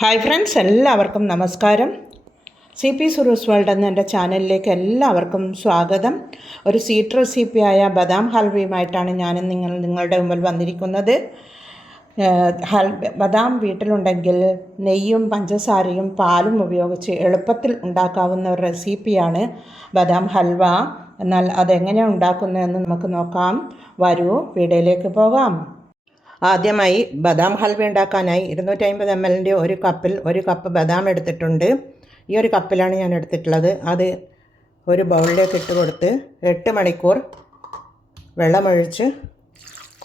Hi friends എല്ലാവർക്കും നമസ്കാരം. C P സുറൂസ് world എന്ന എന്റെ ചാനലിലേക്ക് എല്ലാവർക്കും സ്വാഗതം. ഒരു സീറ്റ് റെസിപ്പിയായ ബദാം ഹൽവയുമായിട്ടാണ് ഞാൻ നിങ്ങൾ നിങ്ങളുടെ മുമ്പിൽ വന്നിരിക്കുന്നത്. ഹൽ ബദാം വീട്ടിലുണ്ടെങ്കിൽ നെയ്യും പഞ്ചസാരയും പാലും ഉപയോഗിച്ച് എളുപ്പത്തിൽ ഉണ്ടാക്കാവുന്ന ഒരു റെസിപ്പിയാണ് ബദാം ഹൽവ. എന്നാൽ അതെങ്ങനെയാണ് ഉണ്ടാക്കുന്നതെന്ന് നമുക്ക് നോക്കാം. വരൂ വീടിലേക്ക് പോകാം. ആദ്യമായി ബദാം ഹൽവ ഉണ്ടാക്കാനായി ഇരുന്നൂറ്റി അമ്പത് എം എല്ലിന്റെ ഒരു കപ്പിൽ ഒരു കപ്പ് ബദാം എടുത്തിട്ടുണ്ട്. ഈ ഒരു കപ്പിലാണ് ഞാൻ എടുത്തിട്ടുള്ളത്. അത് ഒരു ബൗളിലേക്ക് ഇട്ട് കൊടുത്ത് എട്ട് മണിക്കൂർ വെള്ളമൊഴിച്ച്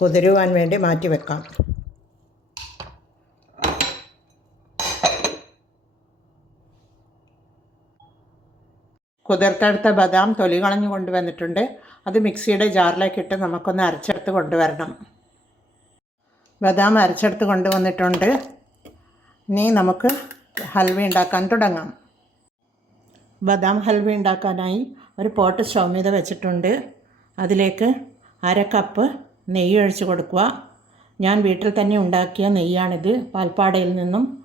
കുതിരുവാൻ വേണ്ടി മാറ്റി വെക്കാം. കുതിർത്തെടുത്ത ബദാം തൊലി കളഞ്ഞു കൊണ്ടുവന്നിട്ടുണ്ട്. അത് മിക്സിയുടെ ജാറിലേക്കിട്ട് നമുക്കൊന്ന് അരച്ചെടുത്ത് കൊണ്ടുവരണം. ബദാം അരച്ചെടുത്ത് കൊണ്ടുവന്നിട്ടുണ്ട്. ഇനി നമുക്ക് ഹൽവ ഉണ്ടാക്കാൻ തുടങ്ങാം. ബദാം ഹൽവ ഉണ്ടാക്കാനായി ഒരു പോട്ട് സ്റ്റൗ മീത വെച്ചിട്ടുണ്ട്. അതിലേക്ക് അര കപ്പ് നെയ്യ് ഒഴിച്ച് കൊടുക്കുക. ഞാൻ വീട്ടിൽ തന്നെ ഉണ്ടാക്കിയ നെയ്യാണിത്. പാൽപ്പാടയിൽ നിന്നും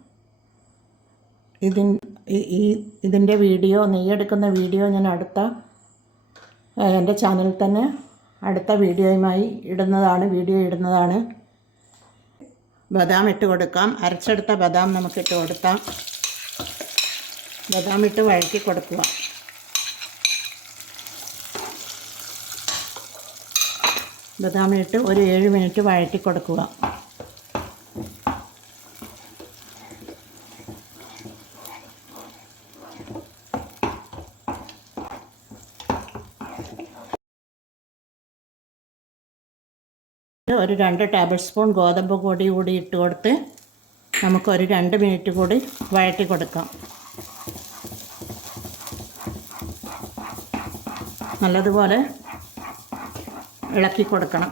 ഇതിൻ ഈ- ഇതിന്റെ വീഡിയോ നെയ്യെടുക്കുന്ന വീഡിയോ ഞാൻ അടുത്ത എന്റെ ചാനലിൽ തന്നെ അടുത്ത വീഡിയോയുമായി ഇടുന്നതാണ് വീഡിയോ ഇടുന്നതാണ്. ബദാം ഇട്ട് കൊടുക്കാം. അരച്ചെടുത്ത ബദാം നമുക്ക് ഇട്ട് കൊടുക്കാം ബദാം ഇട്ട് വഴക്കി കൊടുക്കുക. ബദാം ഇട്ട് ഒരു ഏഴ് മിനിറ്റ് വഴറ്റി കൊടുക്കുക. ഒരു രണ്ട് ടേബിൾ സ്പൂൺ ഗോതമ്പ് പൊടി കൂടി ഇട്ട് കൊടുത്ത് നമുക്കൊരു രണ്ട് മിനിറ്റ് കൂടി വഴറ്റി കൊടുക്കാം. നല്ലതുപോലെ ഇളക്കി കൊടുക്കണം.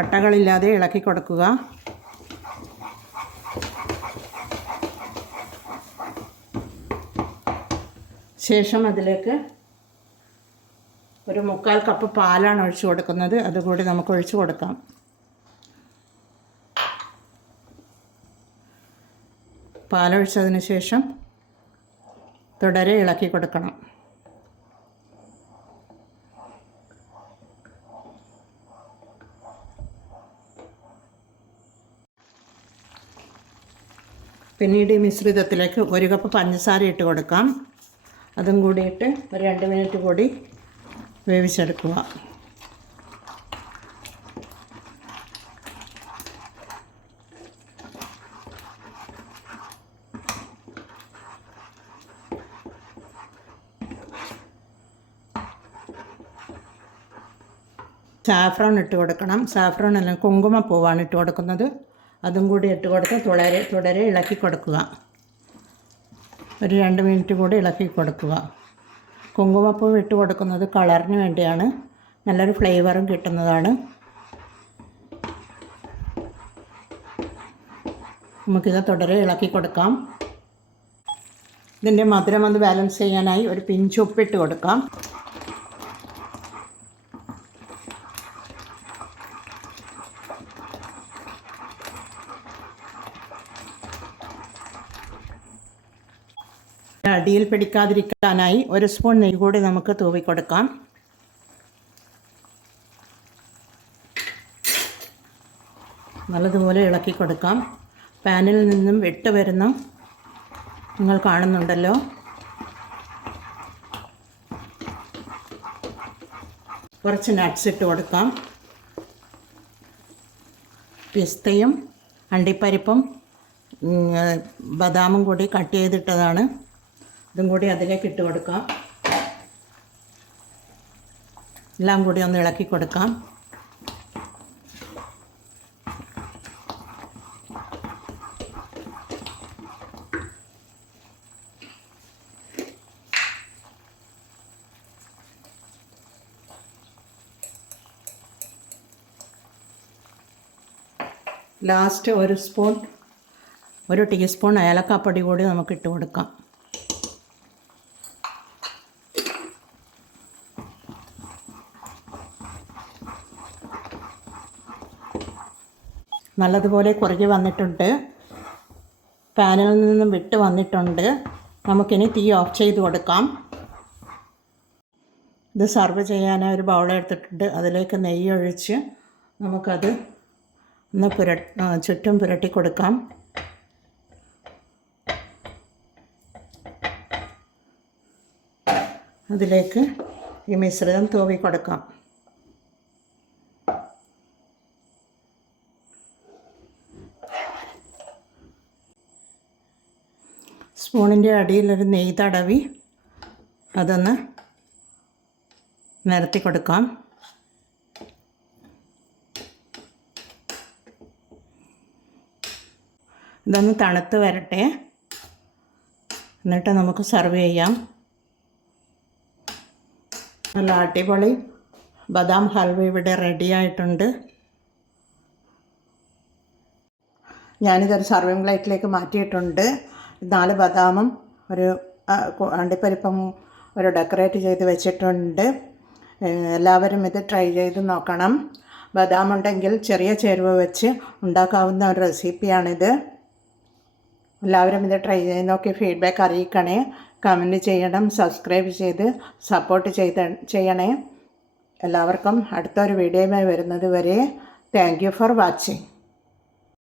കട്ടകളില്ലാതെ ഇളക്കി കൊടുക്കുക. ശേഷം അതിലേക്ക് ഒരു മുക്കാൽ കപ്പ് പാലാണ് ഒഴിച്ചു കൊടുക്കുന്നത്. അതുകൂടി നമുക്ക് ഒഴിച്ചു കൊടുക്കാം. പാലൊഴിച്ചതിന് ശേഷം തുടരെ ഇളക്കി കൊടുക്കണം. പിന്നീട് ഈ മിശ്രിതത്തിലേക്ക് ഒരു കപ്പ് പഞ്ചസാര ഇട്ട് കൊടുക്കാം. അതും കൂടിയിട്ട് ഒരു രണ്ട് മിനിറ്റ് കൂടി വേവിച്ചെടുക്കുക. സാഫ്രോൺ ഇട്ട് കൊടുക്കണം. സാഫ്രോൺ അല്ലെങ്കിൽ കുങ്കുമപ്പൂവാണ് ഇട്ട് കൊടുക്കുന്നത്. അതും കൂടി ഇട്ട് കൊടുത്ത് തുടരെ തുടരെ ഇളക്കി കൊടുക്കുക. ഒരു രണ്ട് മിനിറ്റ് കൂടി ഇളക്കി കൊടുക്കുക. കുങ്കുമപ്പൂ ഇട്ട് കൊടുക്കുന്നത് കളറിന് വേണ്ടിയാണ്. നല്ലൊരു ഫ്ലേവറും കിട്ടുന്നതാണ്. നമുക്കിത് തുടരെ ഇളക്കി കൊടുക്കാം. ഇതിന്റെ മധുരം ഒന്ന് ബാലൻസ് ചെയ്യാനായി ഒരു പിഞ്ച് ഉപ്പിട്ട് കൊടുക്കാം. അടിയിൽ പിടിക്കാതിരിക്കാനായി ഒരു സ്പൂൺ നെയ്യ് കൂടി നമുക്ക് തൂവി കൊടുക്കാം. നല്ലതുപോലെ ഇളക്കി കൊടുക്കാം. പാനിൽ നിന്നും വിട്ട് നിങ്ങൾ കാണുന്നുണ്ടല്ലോ. കുറച്ച് നട്ട്സ് ഇട്ട് കൊടുക്കാം. പിസ്തയും അണ്ടിപ്പരിപ്പും ബദാമും കൂടി കട്ട് ചെയ്തിട്ടതാണ്. ഇതും കൂടി അതിലേക്ക് ഇട്ട് കൊടുക്കാം. എല്ലാം കൂടി ഒന്ന് ഇളക്കി കൊടുക്കാം. ലാസ്റ്റ് ഒരു സ്പൂൺ ഒരു ടീസ്പൂൺ ഏലക്കാപ്പൊടി കൂടി നമുക്ക് ഇട്ട് കൊടുക്കാം. നല്ലതുപോലെ കുറുകി വന്നിട്ടുണ്ട്. പാനിൽ നിന്നും വിട്ട് വന്നിട്ടുണ്ട്. നമുക്കിനി തീ ഓഫ് ചെയ്ത് കൊടുക്കാം. ഇത് സർവ് ചെയ്യാനായി ഒരു ബൗൾ എടുത്തിട്ടുണ്ട്. അതിലേക്ക് നെയ്യ് ഒഴിച്ച് നമുക്കത് ഒന്ന് പുര ചുറ്റും പുരട്ടി കൊടുക്കാം. അതിലേക്ക് ഈ മിശ്രിതം തൂവി കൊടുക്കാം. സ്പൂണിന്റെ അടിയിലൊരു നെയ് തടവി അതൊന്ന് നിരത്തി കൊടുക്കാം. ഇതൊന്ന് തണുത്ത് വരട്ടെ. എന്നിട്ട് നമുക്ക് സർവ് ചെയ്യാം. നല്ല അടിപൊളി ബദാം ഹൽവ ഇവിടെ റെഡി ആയിട്ടുണ്ട്. ഞാനിതൊരു സർവിങ് പ്ലേറ്റിലേക്ക് മാറ്റിയിട്ടുണ്ട്. നാല് ബദാമും ഒരു അണ്ടിപ്പരിപ്പും ഒരു ഡെക്കറേറ്റ് ചെയ്ത് വെച്ചിട്ടുണ്ട്. എല്ലാവരും ഇത് ട്രൈ ചെയ്ത് നോക്കണം. ബദാം ഉണ്ടെങ്കിൽ ചെറിയ ചേരുവ വെച്ച് ഉണ്ടാക്കാവുന്ന ഒരു റെസിപ്പിയാണിത്. എല്ലാവരും ഇത് ട്രൈ ചെയ്ത് നോക്കി ഫീഡ്ബാക്ക് അറിയിക്കണേ. കമന്റ് ചെയ്യണം സബ്സ്ക്രൈബ് ചെയ്ത് സപ്പോർട്ട് ചെയ്ത് ചെയ്യണേ. എല്ലാവർക്കും അടുത്തൊരു വീഡിയോയുമായി വരുന്നത് വരെ താങ്ക് യു ഫോർ വാച്ചിങ്.